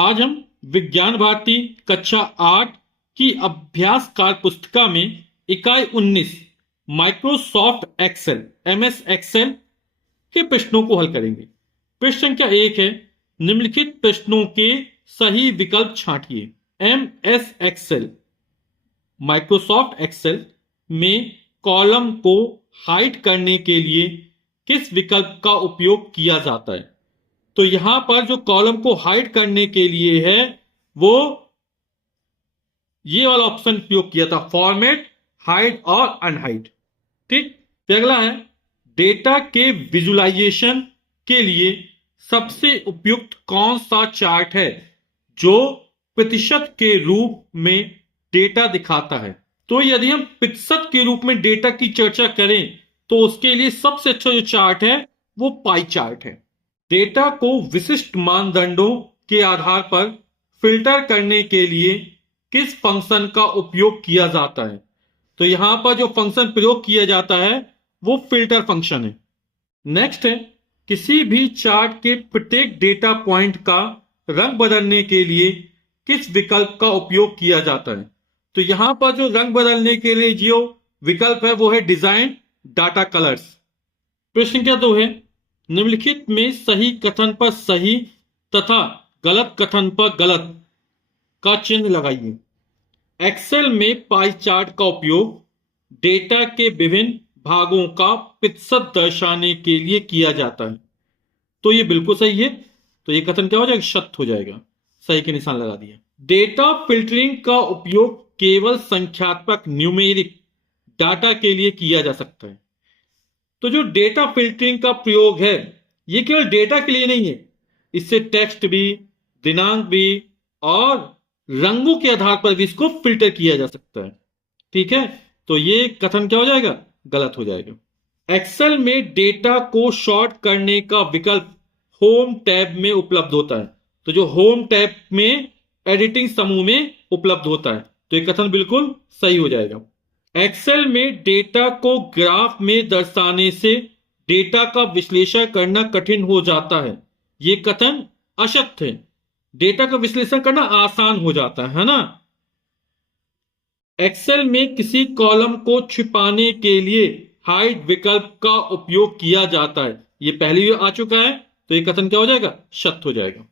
आज हम विज्ञान भारती कक्षा 8 की अभ्यासकार पुस्तिका में इकाई 19 माइक्रोसॉफ्ट एक्सेल एमएस एक्सेल के प्रश्नों को हल करेंगे। प्रश्न संख्या 1 है, निम्नलिखित प्रश्नों के सही विकल्प छांटिए। एमएस एक्सेल माइक्रोसॉफ्ट एक्सेल में कॉलम को हाइड करने के लिए किस विकल्प का उपयोग किया जाता है? तो यहां पर जो कॉलम को हाइड करने के लिए है वो ये वाला ऑप्शन उपयोग किया था, फॉर्मेट, हाइड और अनहाइड। ठीक। फिर अगला है, डेटा के विजुलाइजेशन के लिए सबसे उपयुक्त कौन सा चार्ट है जो प्रतिशत के रूप में डेटा दिखाता है? तो यदि हम प्रतिशत के रूप में डेटा की चर्चा करें तो उसके लिए सबसे अच्छा जो चार्ट है वो पाई चार्ट है। डेटा को विशिष्ट मानदंडों के आधार पर फिल्टर करने के लिए किस फंक्शन का उपयोग किया जाता है? तो यहां पर जो फंक्शन प्रयोग किया जाता है वो फिल्टर फंक्शन है। नेक्स्ट है, किसी भी चार्ट के प्रत्येक डेटा पॉइंट का रंग बदलने के लिए किस विकल्प का उपयोग किया जाता है? तो यहां पर जो रंग बदलने के लिए जो विकल्प है वो है डिजाइन डाटा कलर्स। प्रश्न संख्या 2 है, निम्नलिखित में सही कथन पर सही तथा गलत कथन पर गलत का चिन्ह लगाइए। एक्सेल में पाई चार्ट का उपयोग डेटा के विभिन्न भागों का प्रतिशत दर्शाने के लिए किया जाता है। तो ये बिल्कुल सही है। तो ये कथन क्या हो जाएगा? सत्य हो जाएगा। सही के निशान लगा दिया। डेटा फिल्टरिंग का उपयोग केवल संख्यात्मक न्यूमेरिक डाटा के लिए किया जा सकता है। तो जो डेटा फिल्टरिंग का प्रयोग है ये केवल डेटा के लिए नहीं है, इससे टेक्स्ट भी, दिनांक भी और रंगों के आधार पर भी इसको फिल्टर किया जा सकता है। ठीक है, तो ये कथन क्या हो जाएगा? गलत हो जाएगा। एक्सेल में डेटा को शॉर्ट करने का विकल्प होम टैब में उपलब्ध होता है। तो जो होम टैब में एडिटिंग समूह में उपलब्ध होता है, तो ये कथन बिल्कुल सही हो जाएगा। एक्सेल में डेटा को ग्राफ में दर्शाने से डेटा का विश्लेषण करना कठिन हो जाता है। यह कथन असत्य है। डेटा का विश्लेषण करना आसान हो जाता है ना। एक्सेल में किसी कॉलम को छिपाने के लिए हाइड विकल्प का उपयोग किया जाता है। यह पहले भी आ चुका है, तो यह कथन क्या हो जाएगा? सत्य हो जाएगा।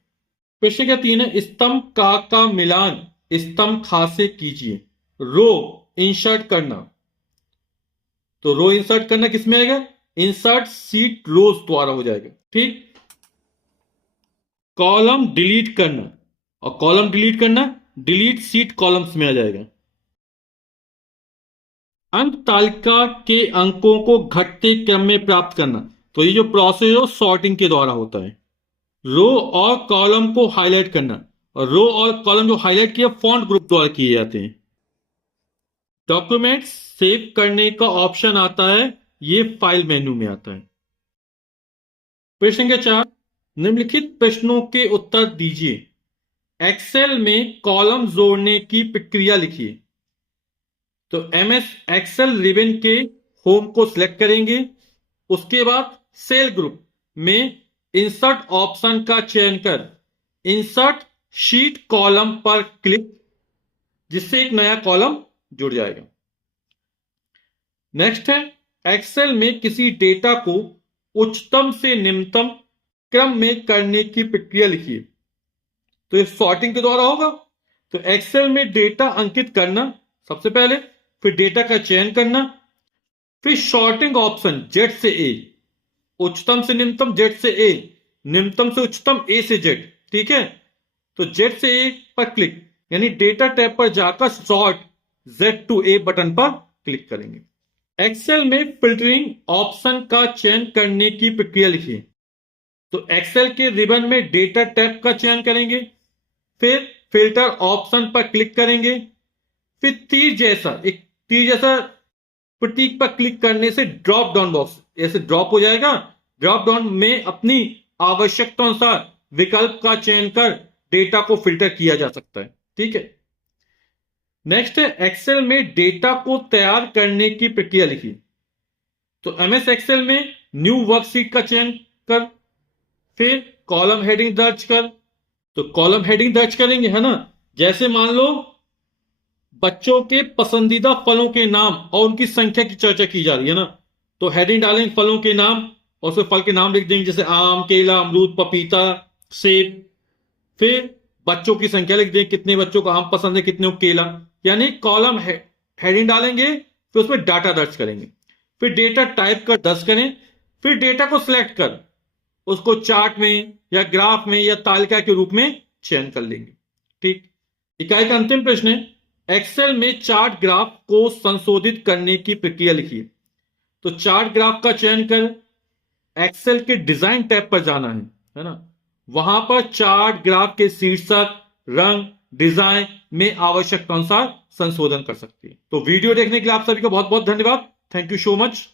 प्रश्न क्या 3 है, स्तंभ का मिलान स्तंभ खा से कीजिए। रो इंसर्ट करना, तो रो इंसर्ट करना किसमें आएगा? इंसर्ट सीट रोज द्वारा हो जाएगा। ठीक। कॉलम डिलीट करना, और कॉलम डिलीट करना डिलीट सीट कॉलम्स में आ जाएगा। अंक तालिका के अंकों को घटते क्रम में प्राप्त करना, तो ये जो प्रोसेस है सॉर्टिंग के द्वारा होता है। रो और कॉलम को हाईलाइट करना, और रो और कॉलम जो हाईलाइट किया फॉन्ट ग्रुप द्वारा किए जाते हैं। डॉक्यूमेंट सेव करने का ऑप्शन आता है, ये फाइल मेन्यू में आता है। प्रश्न संख्या 4, निम्नलिखित प्रश्नों के उत्तर दीजिए। एक्सेल में कॉलम जोड़ने की प्रक्रिया लिखिए। तो एमएस एक्सेल रिबन के होम को सिलेक्ट करेंगे, उसके बाद सेल ग्रुप में इंसर्ट ऑप्शन का चयन कर इंसर्ट शीट कॉलम पर क्लिक, जिससे एक नया कॉलम जुड़ जाएगा। नेक्स्ट है, एक्सेल में किसी डेटा को उच्चतम से निम्नतम क्रम में करने की प्रक्रिया लिखिए। तो ये सॉर्टिंग के द्वारा होगा। तो एक्सेल में डेटा अंकित करना सबसे पहले, फिर डेटा का चयन करना, फिर सॉर्टिंग ऑप्शन जेड से ए, उच्चतम से निम्नतम जेड से ए, निम्नतम से उच्चतम ए से जेड। ठीक है, तो जेड से ए पर क्लिक, यानी डेटा टैब पर जाकर sort Z to A button पर क्लिक करेंगे। एक्सेल में फिल्टरिंग ऑप्शन का चयन करने की प्रक्रिया लिखिए। तो एक्सेल के रिबन में डेटा टैब का चयन करेंगे, फिर फिल्टर ऑप्शन पर क्लिक करेंगे, फिर तीर जैसा प्रतीक पर क्लिक करने से ड्रॉप डाउन बॉक्स ऐसे ड्रॉप हो जाएगा। ड्रॉप डाउन में अपनी आवश्यकता अनुसार विकल्प का चयन कर डेटा को फिल्टर किया जा सकता है। ठीक है। नेक्स्ट है, एक्सेल में डेटा को तैयार करने की प्रक्रिया लिखिए। तो एमएस एक्सेल में न्यू वर्कशीट का चयन कर, फिर कॉलम हेडिंग दर्ज कर, तो कॉलम हेडिंग दर्ज करेंगे, है ना। जैसे मान लो बच्चों के पसंदीदा फलों के नाम और उनकी संख्या की चर्चा की जा रही है ना, तो हेडिंग डालेंगे फलों के नाम और उसमें फल के नाम लिख देंगे, जैसे आम, केला, अमरूद, पपीता, सेब। फिर बच्चों की संख्या लिख देंगे, कितने बच्चों को आम पसंद है, कितने को केला। यानी कॉलम हेडिंग डालेंगे, फिर उसमें डाटा दर्ज करेंगे, फिर डेटा टाइप कर दर्ज करें, फिर डेटा को सिलेक्ट कर उसको चार्ट में या ग्राफ में या तालिका के रूप में चयन कर लेंगे। ठीक। इकाई का अंतिम प्रश्न है, एक्सेल में चार्ट ग्राफ को संशोधित करने की प्रक्रिया लिखिए। तो चार्ट ग्राफ का चयन कर एक्सेल के डिजाइन टैब पर जाना है ना। वहां पर चार्ट ग्राफ के शीर्षक, रंग, डिजाइन में आवश्यकता अनुसार संशोधन कर सकते हैं। तो वीडियो देखने के लिए आप सभी का बहुत बहुत धन्यवाद। Thank you so much.